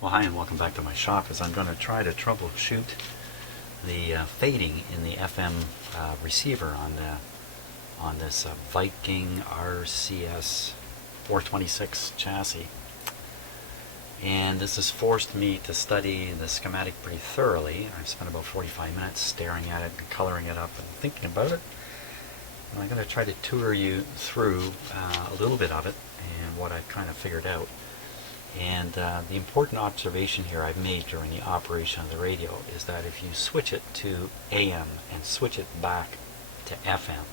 Well, hi and welcome back to my shop as I'm going to try to troubleshoot the fading in the FM receiver on this Viking RCS 426 chassis. And this has forced me to study the schematic pretty thoroughly. I've spent about 45 minutes staring at it and coloring it up and thinking about it. And I'm going to try to tour you through a little bit of it and what I've kind of figured out. And the important observation here I've made during the operation of the radio is that if you switch it to AM and switch it back to FM,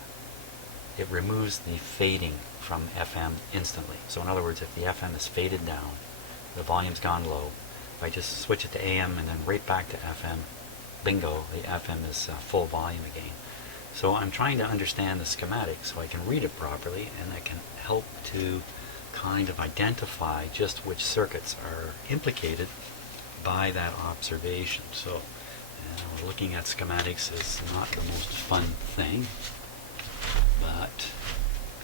it removes the fading from FM instantly. So in other words, if the FM is faded down, the volume's gone low, if I just switch it to AM and then right back to FM, bingo, the FM is full volume again. So I'm trying to understand the schematic so I can read it properly and I can help to kind of identify just which circuits are implicated by that observation. So looking at schematics is not the most fun thing, but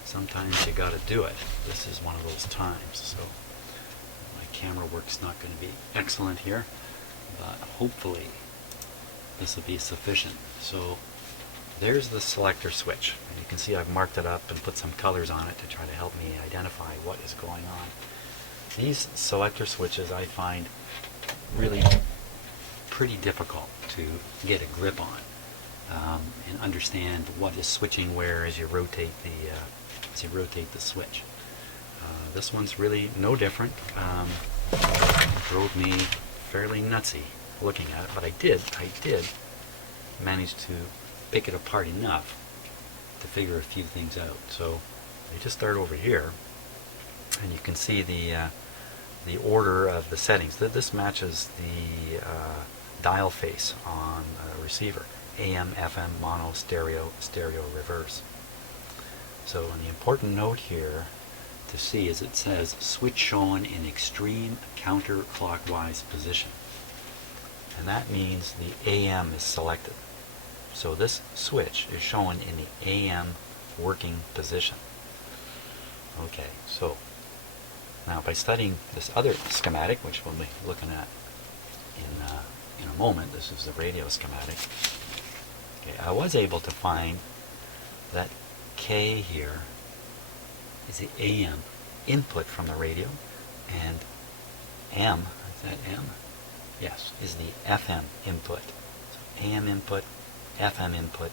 sometimes you got to do it. This is one of those times. So my camera work's not going to be excellent here, but hopefully this will be sufficient. So there's the selector switch, and you can see I've marked it up and put some colors on it to try to help me identify what is going on. These selector switches I find really pretty difficult to get a grip on and understand what is switching where as you rotate the switch. This one's really no different. Drove me fairly nutsy looking at it, but I did manage to pick it apart enough to figure a few things out. So I just start over here, and you can see the order of the settings. This matches the dial face on the receiver: AM, FM, mono, stereo, stereo, reverse. So the important note here to see is it says switch shown in extreme counterclockwise position, and that means the AM is selected. So this switch is shown in the AM working position. Okay, so now by studying this other schematic, which we'll be looking at in a moment, this is the radio schematic. Okay, I was able to find that K here is the AM input from the radio, and M, is that M? Yes, is the FM input. So AM input, FM input.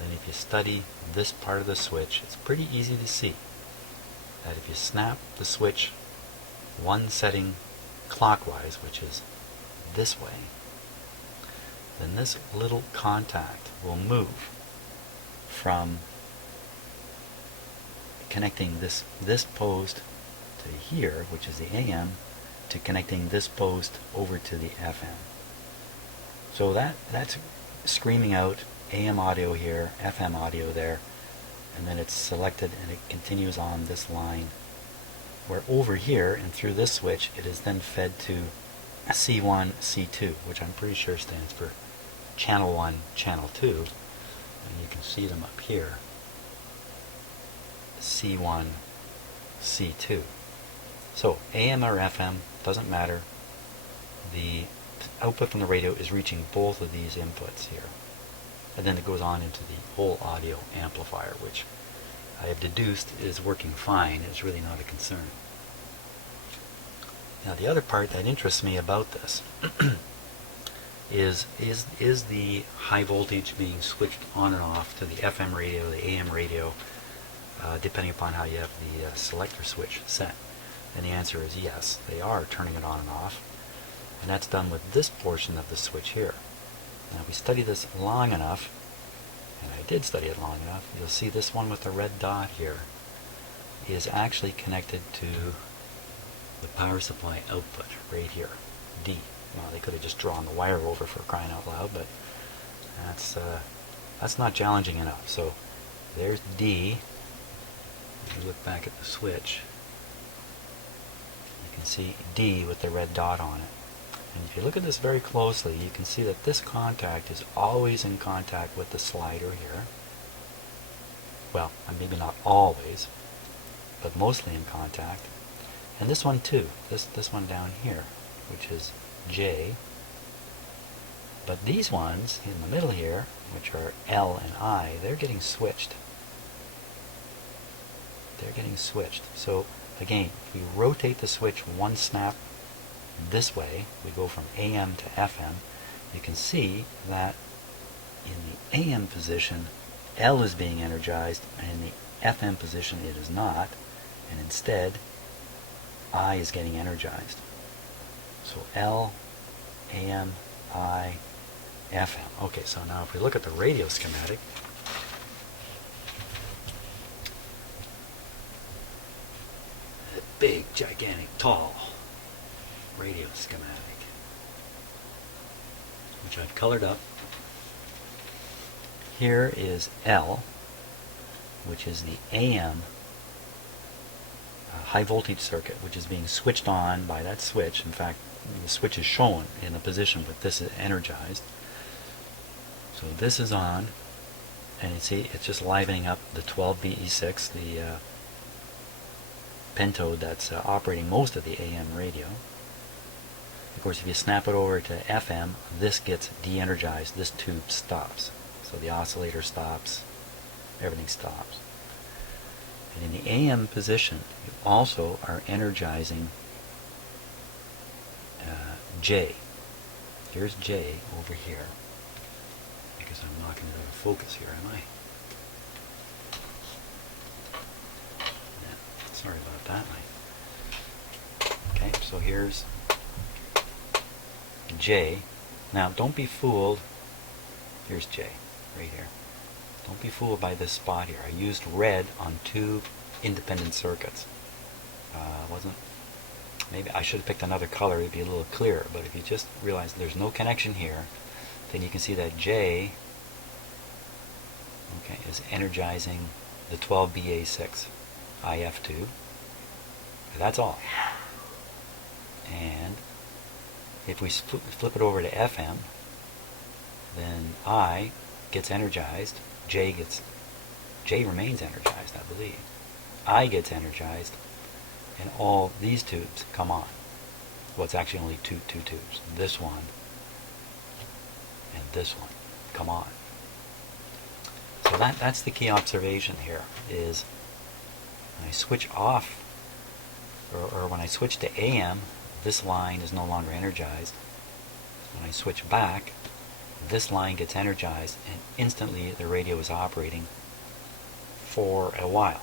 Then if you study this part of the switch, it's pretty easy to see that if you snap the switch one setting clockwise, which is this way, then this little contact will move from connecting this post to here, which is the AM, to connecting this post over to the FM. So that's screaming out AM audio here, FM audio there, and then it's selected and it continues on this line, where over here and through this switch it is then fed to C1, C2, which I'm pretty sure stands for channel 1, channel 2, and you can see them up here, C1, C2. So AM or FM, doesn't matter, the output from the radio is reaching both of these inputs here. And then it goes on into the whole audio amplifier, which I have deduced is working fine. It's really not a concern. Now the other part that interests me about this is the high voltage being switched on and off to the FM radio, the AM radio, depending upon how you have the selector switch set. And the answer is yes, they are turning it on and off. And that's done with this portion of the switch here. Now if we study this long enough, and I did study it long enough, you'll see this one with the red dot here is actually connected to the power supply output right here, D. Well, they could have just drawn the wire over, for crying out loud, but that's not challenging enough. So there's D. If you look back at the switch, you can see D with the red dot on it. And if you look at this very closely, you can see that this contact is always in contact with the slider here. Well, maybe not always, but mostly in contact. And this one too, this one down here. which is J. But these ones in the middle here, which are L and I, they're getting switched. They're getting switched. So again, if we rotate the switch one snap this way, we go from AM to FM, you can see that in the AM position, L is being energized, and in the FM position it is not, and instead I is getting energized. So L, AM, I, FM. Okay, so now if we look at the radio schematic, the big, gigantic, tall radio schematic, which I've colored up. Here is L, which is the AM high voltage circuit, which is being switched on by that switch. In fact, the switch is shown in a position, but this is energized. So this is on, and you see it's just livening up the 12BE6, the pentode that's operating most of the AM radio. Of course, if you snap it over to FM, this gets de-energized. This tube stops. So the oscillator stops, everything stops. And in the AM position, you also are energizing J. Here's J over here. I guess I'm knocking it out of focus here, am I? Yeah, sorry about that. Okay, so here's J. Now, don't be fooled. Here's J, right here. Don't be fooled by this spot here. I used red on two independent circuits. Maybe I should have picked another color, it'd be a little clearer, but if you just realize there's no connection here, then you can see that J, okay, is energizing the 12BA6 IF tube. That's all. And if we flip it over to FM, then I gets energized, J remains energized, I believe. I gets energized, and all these tubes come on. Well, it's actually only two tubes. This one and this one come on. So that's the key observation here, is when I switch off, or when I switch to AM, this line is no longer energized. When I switch back, this line gets energized, and instantly the radio is operating for a while.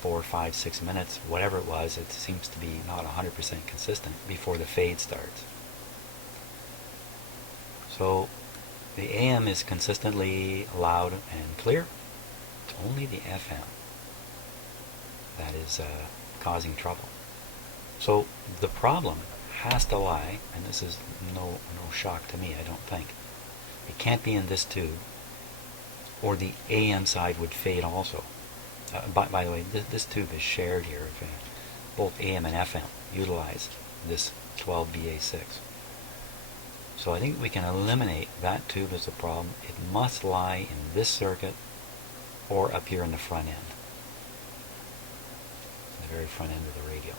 4, 5, 6 minutes, whatever it was, it seems to be not 100% consistent before the fade starts. So the AM is consistently loud and clear. It's only the FM that is causing trouble. So the problem has to lie, and this is no shock to me, I don't think. It can't be in this tube, or the AM side would fade also. By the way, this tube is shared here. Both AM and FM utilize this 12BA6. So I think we can eliminate that tube as a problem. It must lie in this circuit or up here in the front end, the very front end of the radio.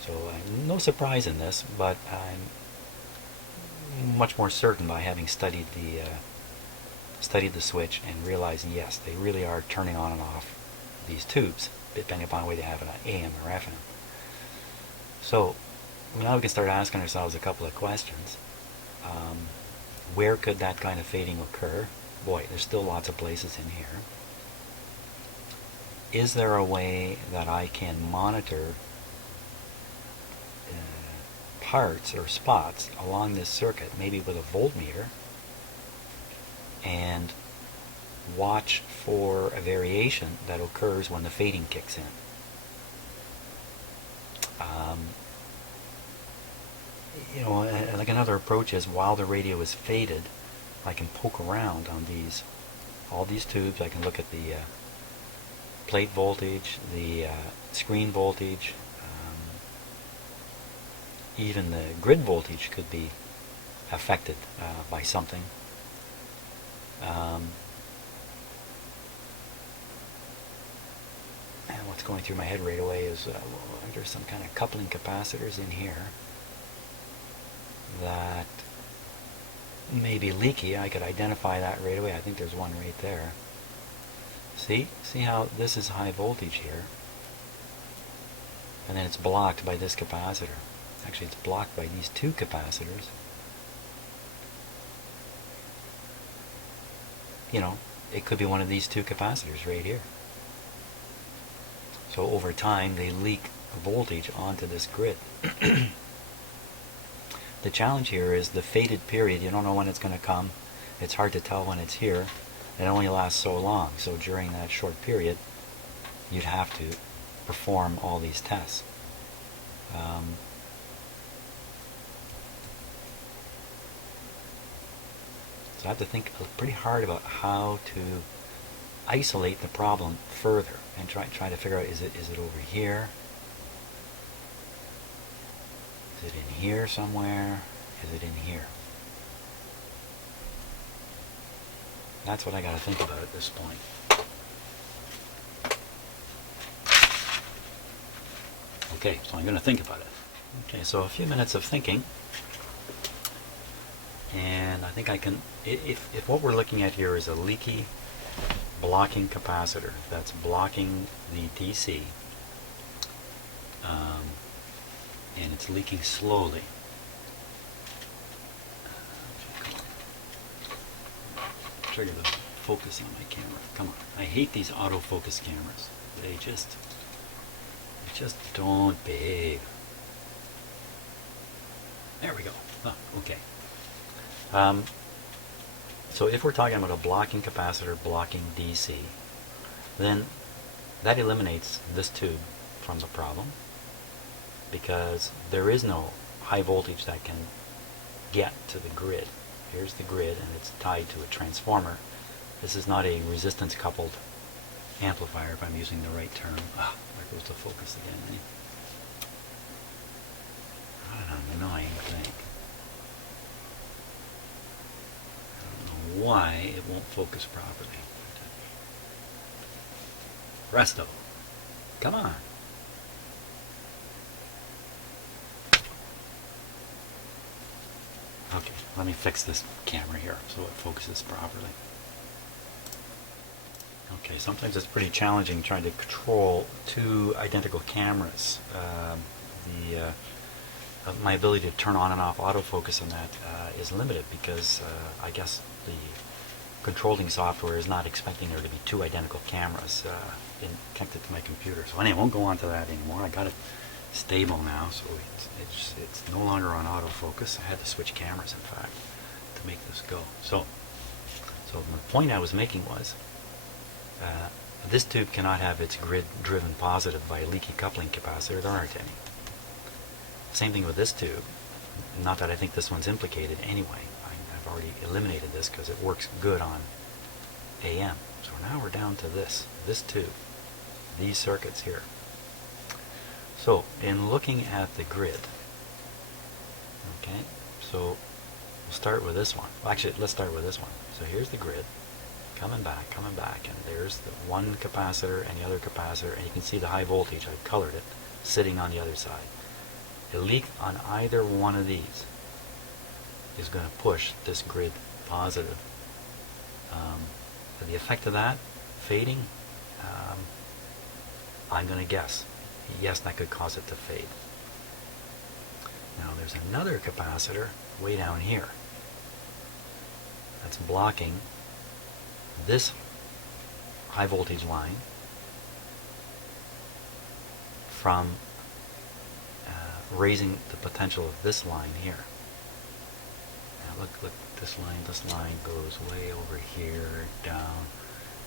So no surprise in this, but I'm much more certain by having studied the switch and realizing, yes, they really are turning on and off these tubes, depending upon whether they have an AM or FM. So now we can start asking ourselves a couple of questions. Where could that kind of fading occur? Boy, there's still lots of places in here. Is there a way that I can monitor parts or spots along this circuit, maybe with a voltmeter, and watch for a variation that occurs when the fading kicks in? Like another approach is, while the radio is faded, I can poke around on all these tubes. I can look at the plate voltage, the screen voltage, even the grid voltage could be affected by something. And what's going through my head right away is there's some kind of coupling capacitors in here. that may be leaky. I could identify that right away. I think there's one right there. See how this is high voltage here, and then it's blocked by this capacitor. Actually, it's blocked by these two capacitors. You know, it could be one of these two capacitors right here. So over time, they leak voltage onto this grid. The challenge here is the faded period. You don't know when it's going to come. It's hard to tell when it's here. It only lasts so long. So during that short period, you'd have to perform all these tests. So I have to think pretty hard about how to isolate the problem further and try to figure out, is it over here? Is it in here somewhere? Is it in here? That's what I got to think about at this point. Okay, so I'm going to think about it. Okay, so a few minutes of thinking, and I think I can, if what we're looking at here is a leaky blocking capacitor that's blocking the DC, and it's leaking slowly. Trigger the focus on my camera. Come on. I hate these autofocus cameras. They just don't behave. There we go. Oh, okay. So if we're talking about a blocking capacitor blocking DC, then that eliminates this tube from the problem, because there is no high voltage that can get to the grid. Here's the grid, and it's tied to a transformer. This is not a resistance coupled amplifier, if I'm using the right term. Ah, there goes the focus again. Eh? What an annoying thing. I don't know why it won't focus properly. Presto. Come on. Okay, let me fix this camera here so it focuses properly. Okay, sometimes it's pretty challenging trying to control two identical cameras. My ability to turn on and off autofocus on that is limited because I guess the controlling software is not expecting there to be two identical cameras connected to my computer. So anyway, I won't go on to that anymore. I got it stable now, so it's no longer on autofocus. I had to switch cameras, in fact, to make this go. So the point I was making was this tube cannot have its grid driven positive by a leaky coupling capacitor. There aren't any. Same thing with this tube. Not that I think this one's implicated anyway. I've already eliminated this because it works good on AM. So now we're down to this tube, these circuits here. So in looking at the grid, okay, so we'll start with this one. Well, actually, let's start with this one. So here's the grid, coming back, and there's the one capacitor and the other capacitor, and you can see the high voltage, I've colored it, sitting on the other side. A leak on either one of these is going to push this grid positive. The effect of that, fading, I'm going to guess. Yes, that could cause it to fade. Now there's another capacitor way down here that's blocking this high voltage line from raising the potential of this line here. Now look, this line goes way over here, down.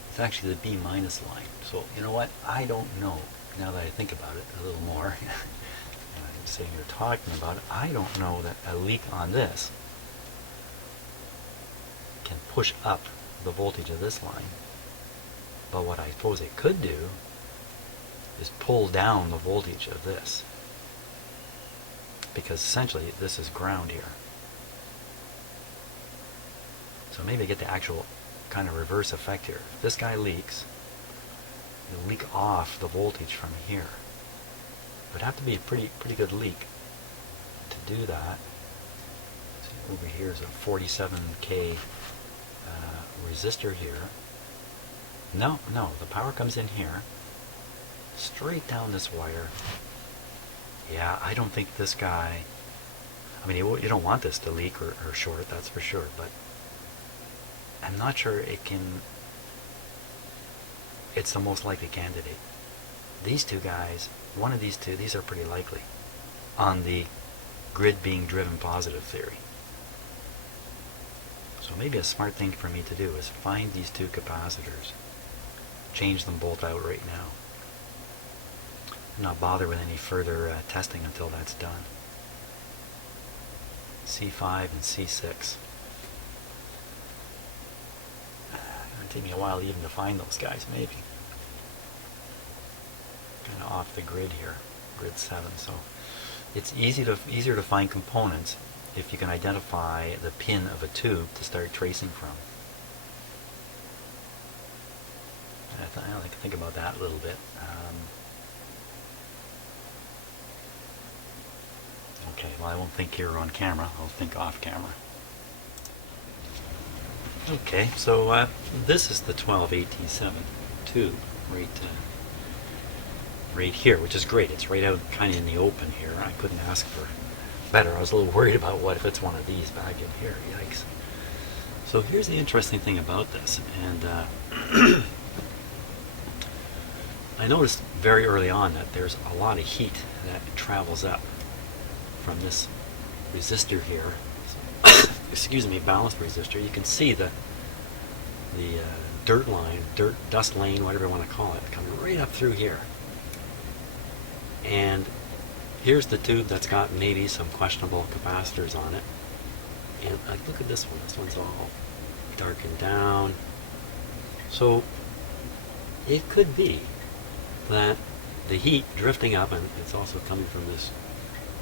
It's actually the B minus line. So you know what? I don't know. Now that I think about it a little more, and I'm sitting here talking about it, I don't know that a leak on this can push up the voltage of this line. But what I suppose it could do is pull down the voltage of this, because essentially this is ground here. So maybe I get the actual kind of reverse effect here. If this guy leaks, it'll leak off the voltage from here. It would have to be a pretty good leak to do that. over here is a 47K resistor here. No, the power comes in here, straight down this wire. Yeah, I don't think this guy, I mean, you don't want this to leak or short, that's for sure, but I'm not sure it's the most likely candidate. These two guys, one of these two, these are pretty likely on the grid being driven positive theory. So maybe a smart thing for me to do is find these two capacitors, change them both out right now, and not bother with any further testing until that's done. C5 and C6. It's going to take me a while even to find those guys, maybe. Kind of off the grid here, grid 7. So it's easier to find components if you can identify the pin of a tube to start tracing from. I like to think about that a little bit. Okay, well, I won't think here on camera. I'll think off camera. Okay, so this is the 12AT7 tube right here, which is great. It's right out kind of in the open here. I couldn't ask for better. I was a little worried about what if it's one of these back in here. Yikes. So here's the interesting thing about this, and I noticed very early on that there's a lot of heat that travels up from this resistor here. Excuse me, ballast resistor. You can see the dirt line, dust lane, whatever you want to call it, coming right up through here. And here's the tube that's got maybe some questionable capacitors on it. And look at this one. This one's all darkened down. So it could be that the heat drifting up, and it's also coming from this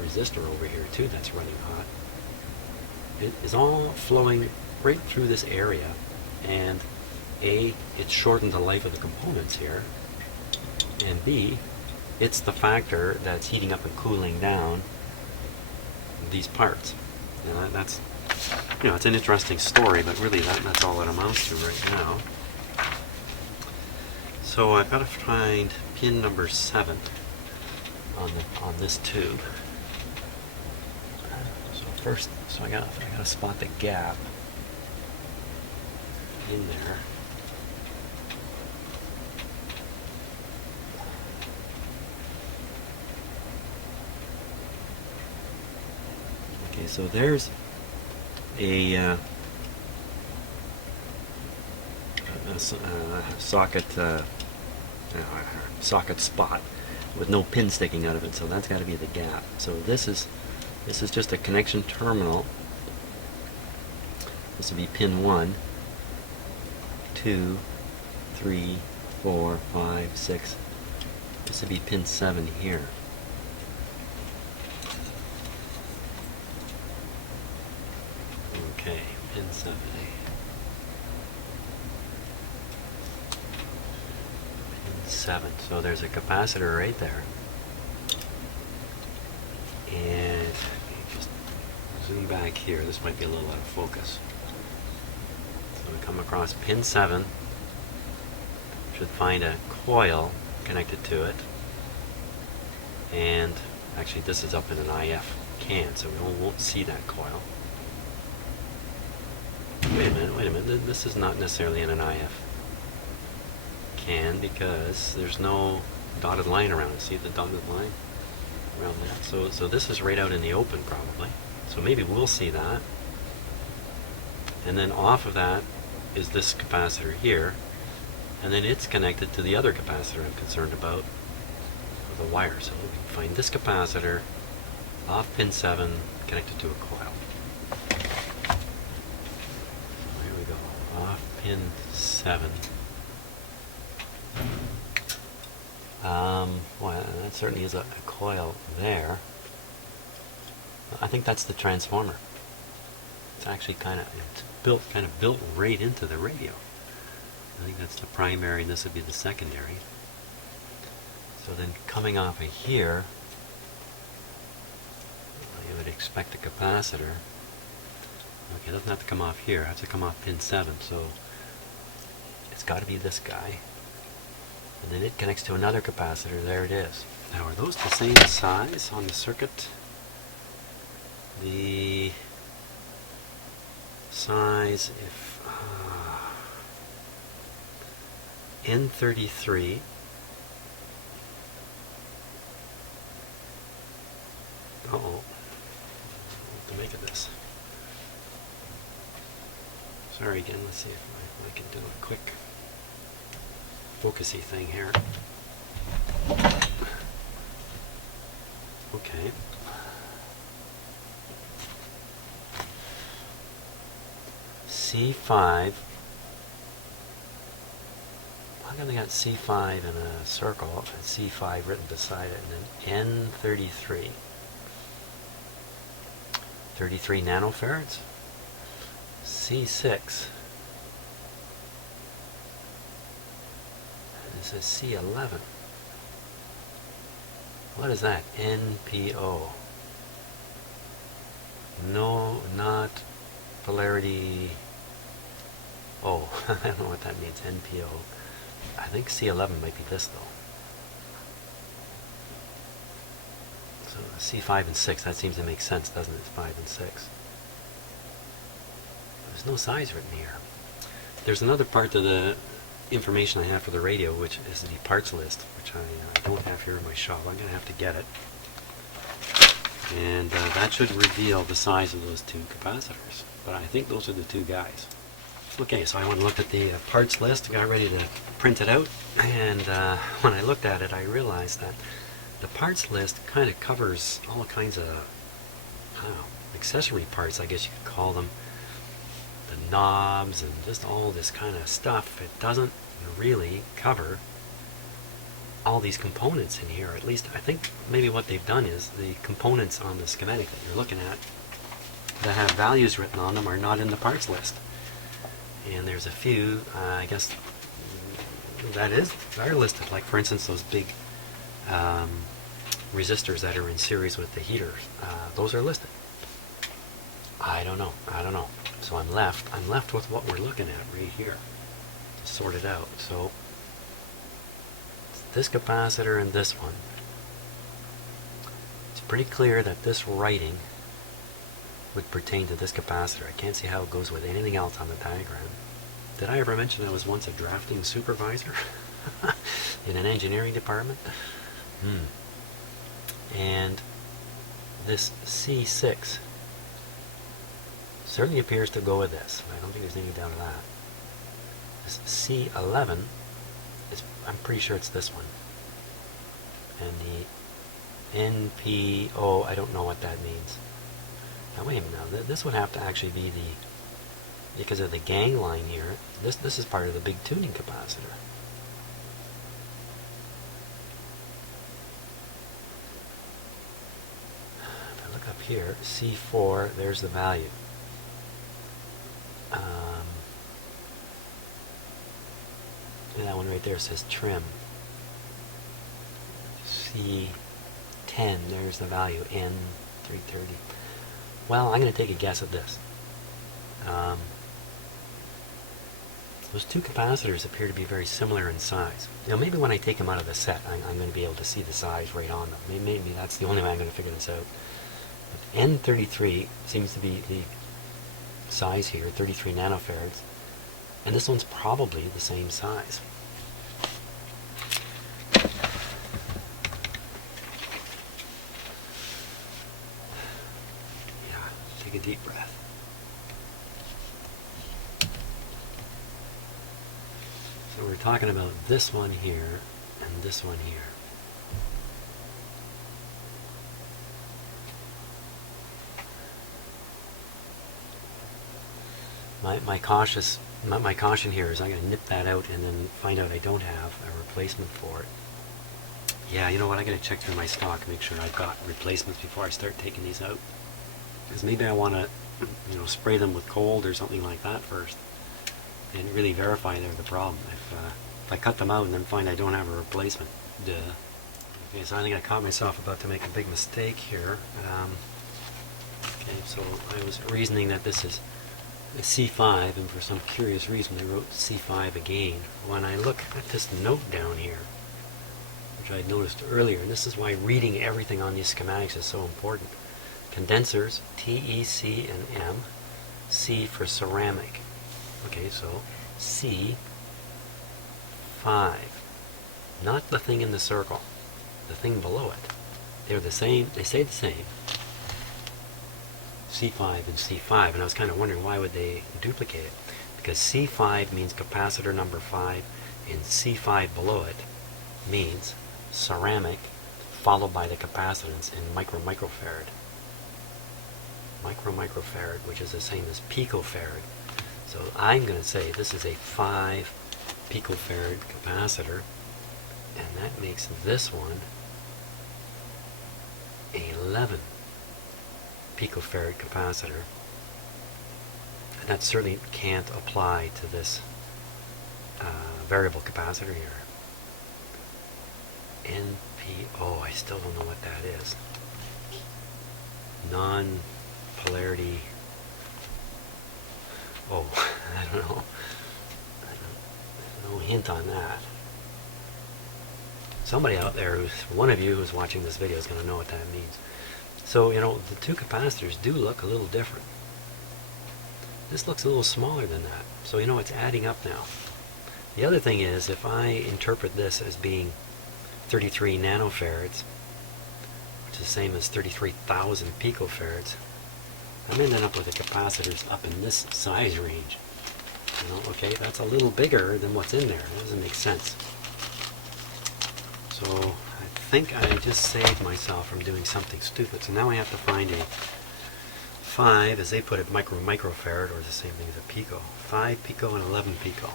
resistor over here too that's running hot, it is all flowing right through this area, and A, it's shortened the life of the components here, and B, it's the factor that's heating up and cooling down these parts. And that's, it's an interesting story, but really that's all it amounts to right now. So I've got to find pin number 7 on this tube. So first, I got to spot the gap in there. Okay, so there's a socket spot with no pin sticking out of it, so that's got to be the gap. So this is just a connection terminal. This would be pin 1, 2, 3, 4, 5, 6. This would be pin 7 here. Okay, pin 7. Pin 7. So there's a capacitor right there. And just zoom back here. This might be a little out of focus. So we come across pin 7. Should find a coil connected to it. And actually this is up in an IF can, so we won't see that coil. Wait a minute, this is not necessarily in an IF can because there's no dotted line around it. See the dotted line around that? So this is right out in the open probably. So maybe we'll see that. And then off of that is this capacitor here. And then it's connected to the other capacitor I'm concerned about with a wire. So we can find this capacitor off pin 7 connected to a coil. So here we go. Off pin 7. Well, that certainly is a coil there. I think that's the transformer. It's actually kind of built right into the radio. I think that's the primary, and this would be the secondary. So then coming off of here, you would expect a capacitor Okay, it doesn't have to come off here. It has to come off pin 7, so it's got to be this guy. And then it connects to another capacitor. There it is. Now, are those the same size on the circuit? The size, if N33 what to make of this? Sorry again, let's see if I can do a quick focusy thing here. Okay. C5. How come they got C5 in a circle and C5 written beside it, and then N33? 33 nanofarads. C6. And it says C11. What is that? NPO. No, not polarity. Oh, I don't know what that means. NPO. I think C11 might be this though. So C5 and 6, that seems to make sense, doesn't it? 5 and 6. There's no size written here. There's another part to the information I have for the radio, which is the parts list, which I don't have here in my shop. I'm going to have to get it. And that should reveal the size of those two capacitors. But I think those are the two guys. Okay, so I went and looked at the parts list, got ready to print it out, and when I looked at it, I realized that the parts list kind of covers all kinds of, I don't know, accessory parts, I guess you could call them, the knobs and just all this kind of stuff. It doesn't really cover all these components in here. At least I think maybe what they've done is the components on the schematic that you're looking at that have values written on them are not in the parts list. And there's a few, I guess, that are listed, like for instance those big resistors that are in series with the heater. Those are listed. I don't know. So I'm left with what we're looking at right here to sort it out. So it's this capacitor and this one. It's pretty clear that this writing would pertain to this capacitor. I can't see how it goes with anything else on the diagram. Did I ever mention I was once a drafting supervisor in an engineering department? And this C6 certainly appears to go with this. I don't think there's any doubt of that. This C11 is, I'm pretty sure it's this one. And the NPO, I don't know what that means. Now wait a minute, now this would have to actually be because of the gang line here, this is part of the big tuning capacitor. If I look up here, C4, there's the value. And that one right there says trim. C10, there's the value, N330. Well, I'm going to take a guess at this. Those two capacitors appear to be very similar in size. Maybe when I take them out of the set, I'm going to be able to see the size right on them. Maybe that's the only way I'm going to figure this out. But N33 seems to be the size here, 33 nanofarads, and this one's probably the same size. Yeah, take a deep breath. So we're talking about this one here and this one here. My caution here is I'm going to nip that out and then find out I don't have a replacement for it. Yeah, you know what? I'm going to check through my stock, make sure I've got replacements before I start taking these out. Because maybe I want to, spray them with cold or something like that first, and really verify they're the problem. If I cut them out and then find I don't have a replacement, duh. Okay, so I think I caught myself about to make a big mistake here. Okay, so I was reasoning that this is C5, and for some curious reason they wrote C5 again. When I look at this note down here, which I noticed earlier, and this is why reading everything on these schematics is so important. Condensers, T, E, C, and M. C for ceramic. Okay, so C5. Not the thing in the circle, the thing below it. They're the same, they say the same. C5 and C5, and I was kind of wondering why would they duplicate it? Because C5 means capacitor number 5, and C5 below it means ceramic, followed by the capacitance in microfarad. Microfarad, which is the same as picofarad. So I'm going to say this is a 5 picofarad capacitor, and that makes this one 11 picofarad capacitor. And that certainly can't apply to this variable capacitor here. NPO, I still don't know what that is. Non-polarity. Oh, I don't know. No hint on that. Somebody out there, one of you who's watching this video is going to know what that means. So, you know, the two capacitors do look a little different. This looks a little smaller than that. So, you know, it's adding up now. The other thing is, if I interpret this as being 33 nanofarads, which is the same as 33,000 picofarads, I'm ending up with the capacitors up in this size range. You know, okay, that's a little bigger than what's in there. That doesn't make sense. So I think I just saved myself from doing something stupid. So now I have to find a 5, as they put it, microfarad, or the same thing as a pico. 5 pico and 11 pico.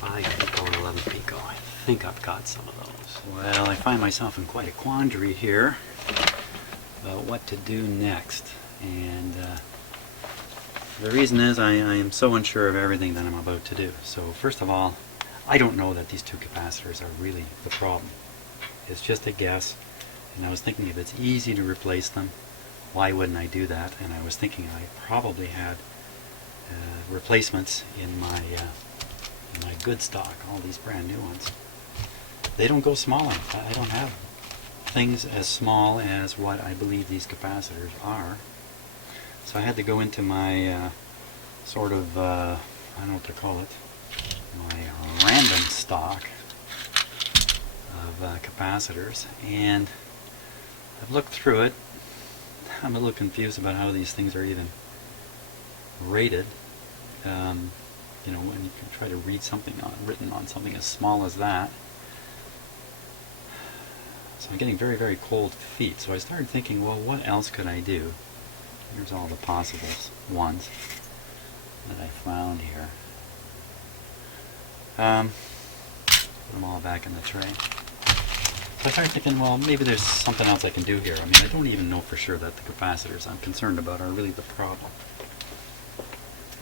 5 pico and 11 pico. I think I've got some of those. Well, I find myself in quite a quandary here about what to do next. And the reason is I am so unsure of everything that I'm about to do. So first of all, I don't know that these two capacitors are really the problem. It's just a guess, and I was thinking if it's easy to replace them, why wouldn't I do that? And I was thinking I probably had replacements in my good stock, all these brand new ones. They don't go smaller. I don't have things as small as what I believe these capacitors are. So I had to go into my sort of, I don't know what to call it, my random stock of capacitors, and I've looked through it. I'm a little confused about how these things are even rated. You know, when you can try to read something written on something as small as that. So I'm getting very, very cold feet. So I started thinking, well, what else could I do? Here's all the possible ones that I found here. Put them all back in the tray. So I started thinking, well, maybe there's something else I can do here. I mean, I don't even know for sure that the capacitors I'm concerned about are really the problem.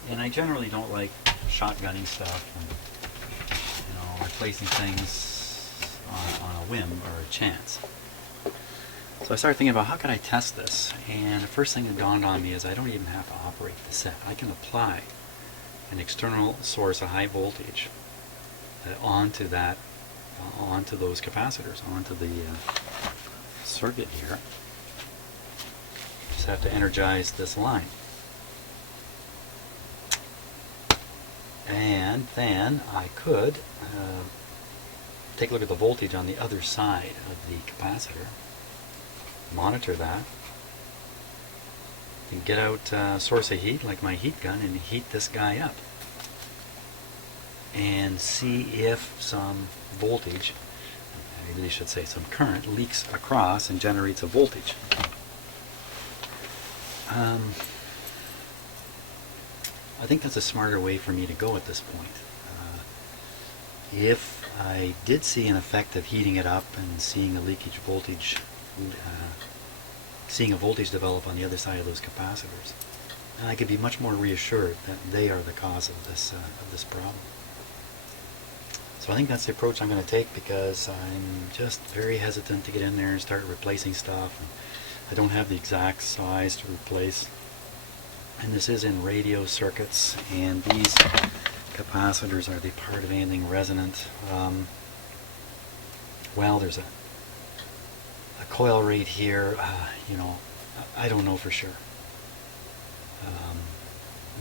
And I generally don't like shotgunning stuff and, you know, replacing things on a whim or a chance. So I started thinking about how can I test this, and the first thing that dawned on me is I don't even have to operate the set. I can apply an external source of high voltage onto that, onto those capacitors, onto the circuit here. Just have to energize this line. And then I could take a look at the voltage on the other side of the capacitor, monitor that, and get out a source of heat like my heat gun and heat this guy up and see if some voltage, I really should say some current, leaks across and generates a voltage. I think that's a smarter way for me to go at this point. If I did see an effect of heating it up and seeing a leakage voltage, seeing a voltage develop on the other side of those capacitors, I could be much more reassured that they are the cause of this problem. So I think that's the approach I'm going to take, because I'm just very hesitant to get in there and start replacing stuff. And I don't have the exact size to replace And this is in radio circuits, and these capacitors, are they part of anything resonant? Well, there's a coil rate here, I don't know for sure.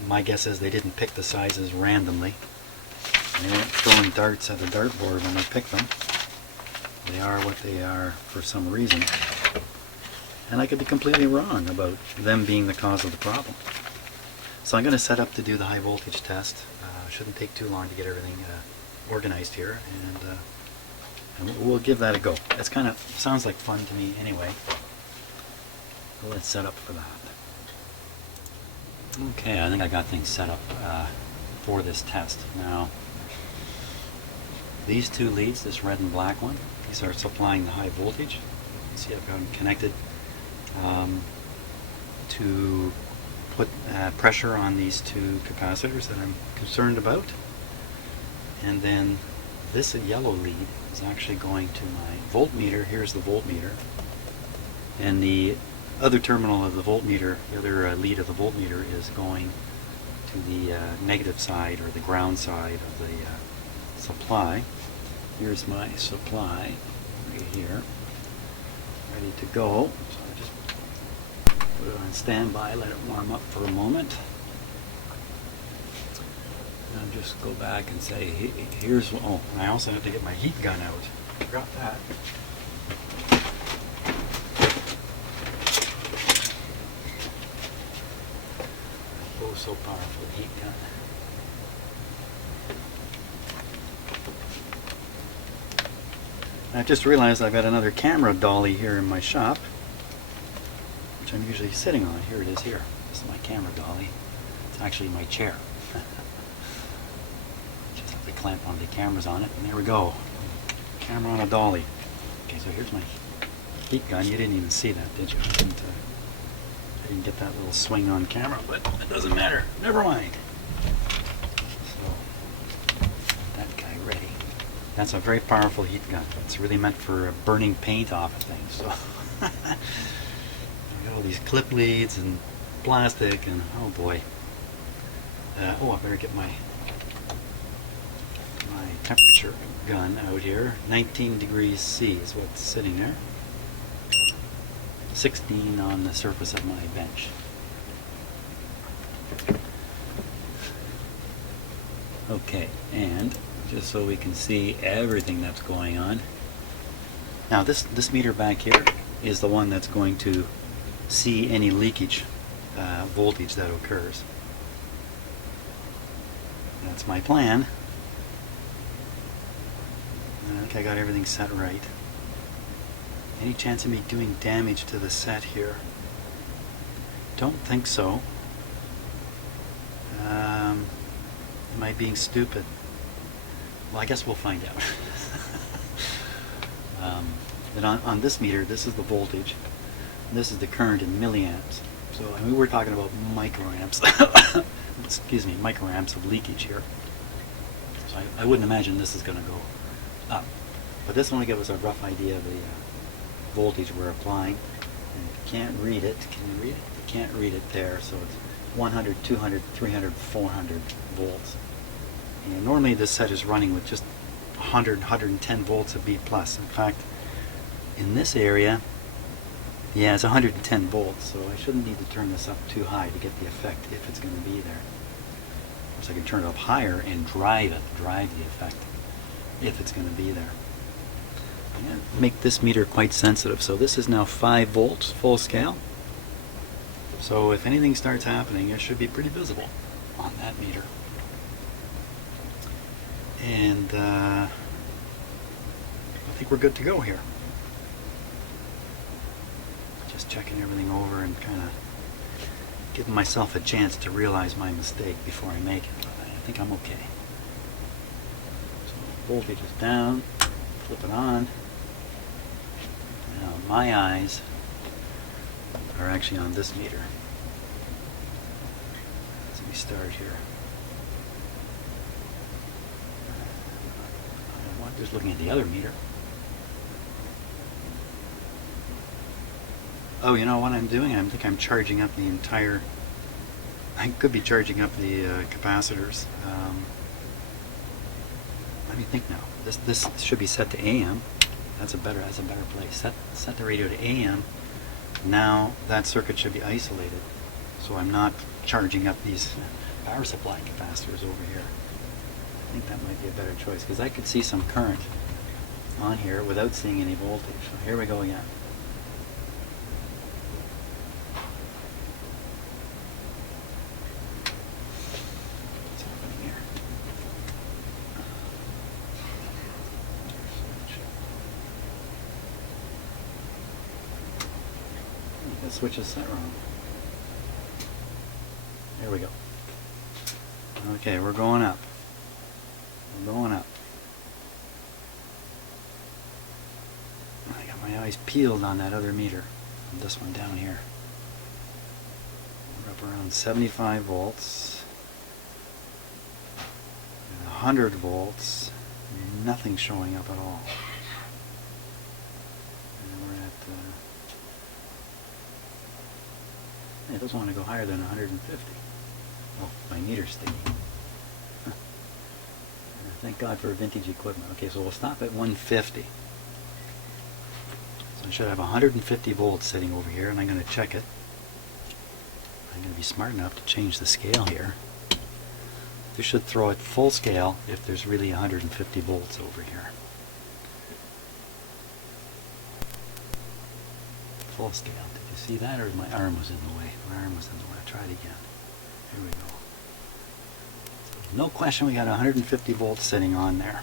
My guess is they didn't pick the sizes randomly. They weren't throwing darts at the dartboard when they picked them. They are what they are for some reason. And I could be completely wrong about them being the cause of the problem. So I'm going to set up to do the high voltage test. Shouldn't take too long to get everything organized here, and we'll give that a go. It's kind of sounds like fun to me anyway. Let's set up for that. Okay, I think I got things set up for this test. Now, these two leads, this red and black one, these are supplying the high voltage. See, I've got them connected to put pressure on these two capacitors that I'm concerned about. And then this yellow lead is actually going to my voltmeter. Here's the voltmeter. And the other terminal of the voltmeter, the other lead of the voltmeter, is going to the negative side, or the ground side of the supply. Here's my supply right here, ready to go. So I just put it on standby, let it warm up for a moment. And I'll just go back and say, here's, oh, and I also have to get my heat gun out. Forgot that. Oh, so powerful heat gun. I've just realized I've got another camera dolly here in my shop, which I'm usually sitting on. Here it is here. This is my camera dolly. It's actually my chair. Just have to clamp one of the cameras on it, and there we go. Camera on a dolly. Okay, so here's my heat gun. You didn't even see that, did you? I didn't get that little swing on camera, but it doesn't matter. Never mind. So, that guy ready. That's a very powerful heat gun. It's really meant for burning paint off of things. So, I got all these clip leads and plastic, and oh boy. Oh, I better get my temperature gun out here. 19 degrees C is what's sitting there. 16 on the surface of my bench. Okay, and just so we can see everything that's going on. Now this meter back here is the one that's going to see any leakage voltage that occurs. That's my plan. I think I got everything set right. Any chance of me doing damage to the set here? Don't think so. Am I being stupid? Well, I guess we'll find out. And on this meter, this is the voltage. And this is the current in milliamps. So I mean, we're talking about microamps. Excuse me, microamps of leakage here. So I wouldn't imagine this is going to go up. But this will give us a rough idea of the voltage we're applying. And you can't read it. Can you read it? You can't read it there. So it's 100, 200, 300, 400 volts. And normally this set is running with just 100, 110 volts of B+. In fact, in this area, yeah, it's 110 volts, so I shouldn't need to turn this up too high to get the effect if it's going to be there. So I can turn it up higher and drive the effect if it's going to be there. And make this meter quite sensitive. So this is now 5 volts full scale. So if anything starts happening, it should be pretty visible on that meter. And I think we're good to go here. Just checking everything over and kind of giving myself a chance to realize my mistake before I make it. But I think I'm okay. So voltage is down. Flip it on. Now my eyes are actually on this meter. So we start here. I'm just looking at the other meter. Oh, you know what I'm doing? I think I'm charging up the entire I could be charging up the capacitors. Let me think now. This should be set to AM. That's a better place. Set the radio to AM. Now that circuit should be isolated, so I'm not charging up these power supply capacitors over here. I think that might be a better choice because I could see some current on here without seeing any voltage. So here we go again. What's happening here? The switch is set wrong. There we go. Okay, we're going up. We're going up. I got my eyes peeled on that other meter. This one down here. We're up around 75 volts. And 100 volts. Nothing showing up at all. And we're at... it doesn't want to go higher than 150. Oh, my meter's sticky. Thank God for vintage equipment. Okay, so we'll stop at 150. So I should have 150 volts sitting over here, and I'm going to check it. I'm going to be smart enough to change the scale here. This should throw it full scale if there's really 150 volts over here. Full scale. Did you see that, or my arm was in the way? My arm was in the way. Try it again. Here we go. So, no question, we got 150 volts sitting on there.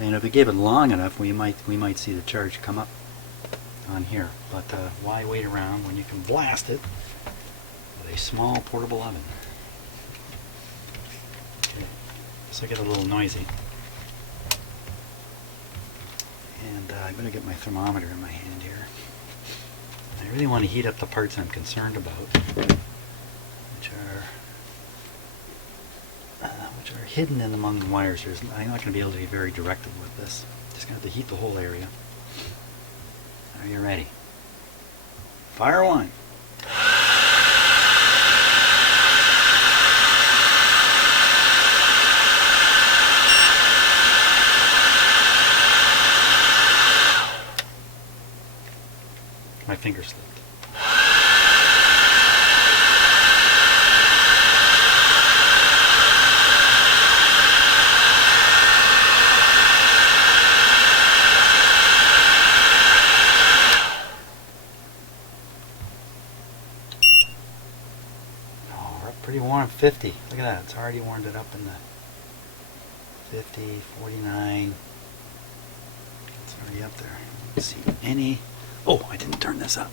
And if we gave it long enough, we might see the charge come up on here. But why wait around when you can blast it with a small portable oven? Okay, this will get a little noisy. And I'm going to get my thermometer in my hand here. I really want to heat up the parts I'm concerned about, which are hidden in among the wires. I'm not going to be able to be very directive with this. Just going to have to heat the whole area. Are you ready? Fire one. My finger slipped. Oh, we're up pretty warm. 50. Look at that. It's already warmed it up in the 50, 49. It's already up there. Let's see any. Oh, I didn't turn this up.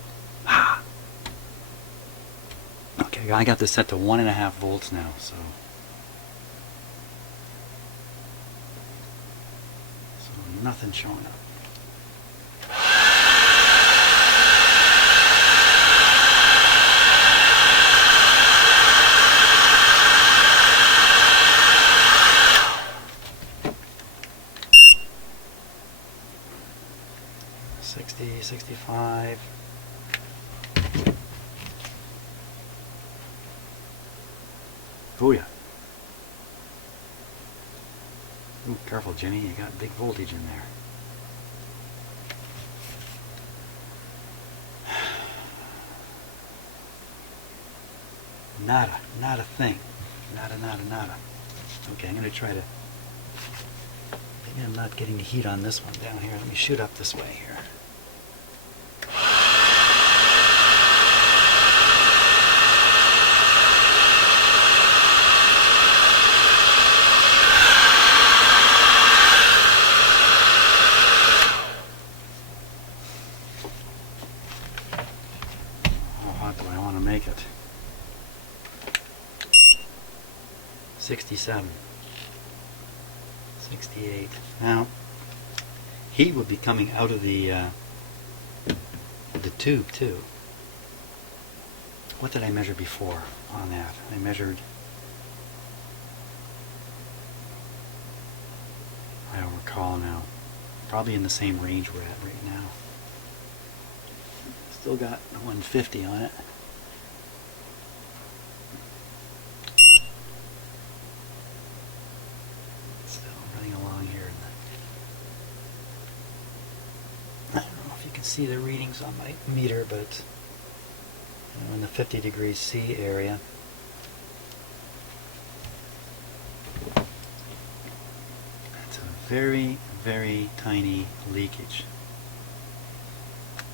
Ah. Okay, I got this set to 1.5 volts now, so nothing showing up. $60, $65. Booyah. Ooh, careful, Jimmy. You got big voltage in there. Nada. Not a thing. Nada. Okay, I'm going to try to... Maybe I'm not getting the heat on this one down here. Let me shoot up this way here. How hot do I want to make it? 67. 68. Now, heat will be coming out of the tube too. What did I measure before on that? I measured, I don't recall now, probably in the same range we're at right now. Still got 150 on it. Still running along here. I don't know if you can see the readings on my meter, but I'm in the 50 degrees C area. That's a very, very tiny leakage.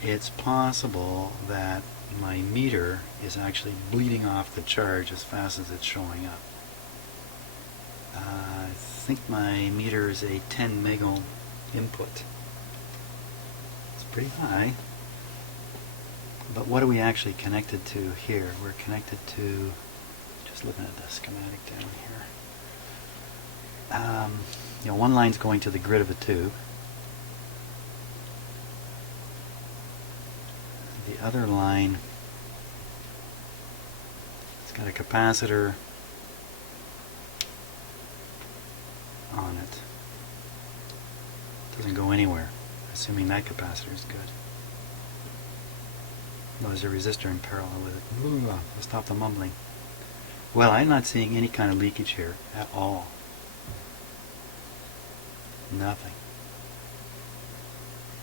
It's possible that my meter is actually bleeding off the charge as fast as it's showing up. I think my meter is a 10 megohm input. It's pretty high. But what are we actually connected to here? We're connected to, just looking at the schematic down here. One line's going to the grid of a tube. The other line, it's got a capacitor on it. Doesn't go anywhere, assuming that capacitor is good. No, there's a resistor in parallel with it. Ooh, I'll stop the mumbling. Well, I'm not seeing any kind of leakage here at all. Nothing.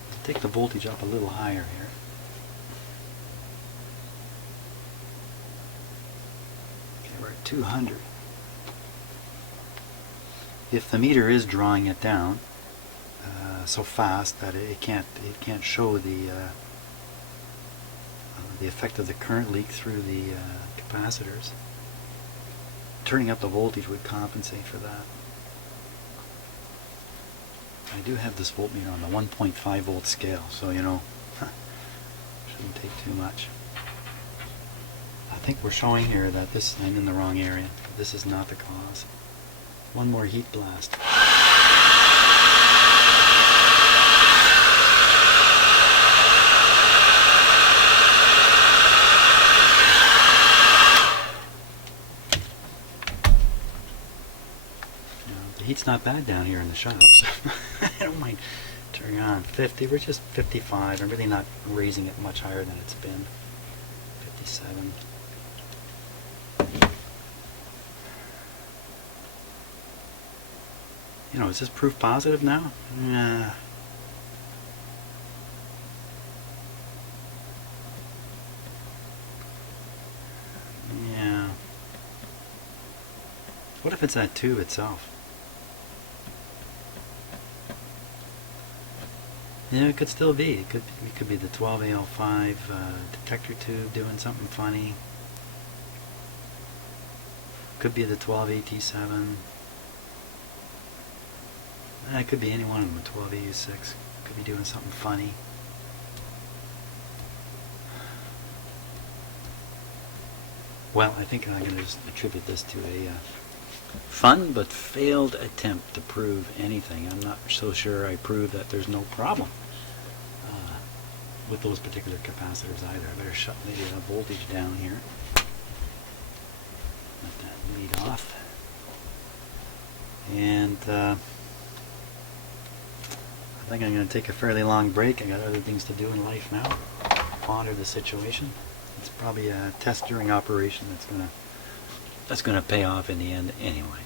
Let's take the voltage up a little higher here. We're at 200. If the meter is drawing it down so fast that it can't show the effect of the current leak through the capacitors, turning up the voltage would compensate for that. I do have this voltmeter on the 1.5 volt scale, so shouldn't take too much. I think we're showing here that I'm in the wrong area. This is not the cause. One more heat blast. The heat's not bad down here in the shops. I don't mind turning on 50. We're just 55. I'm really not raising it much higher than it's been. 57. Is this proof positive now? Yeah. What if it's that tube itself? Yeah, it could still be. It could be the 12AL5 detector tube doing something funny. Could be the 12AT7. It could be any one of them. 12AU6 could be doing something funny. Well, I think I'm going to just attribute this to a fun but failed attempt to prove anything. I'm not so sure I proved that there's no problem with those particular capacitors either. I better shut the voltage down here. Let that lead off. And I think I'm going to take a fairly long break. I got other things to do in life now. Ponder the situation. It's probably a test during operation that's going to pay off in the end anyway.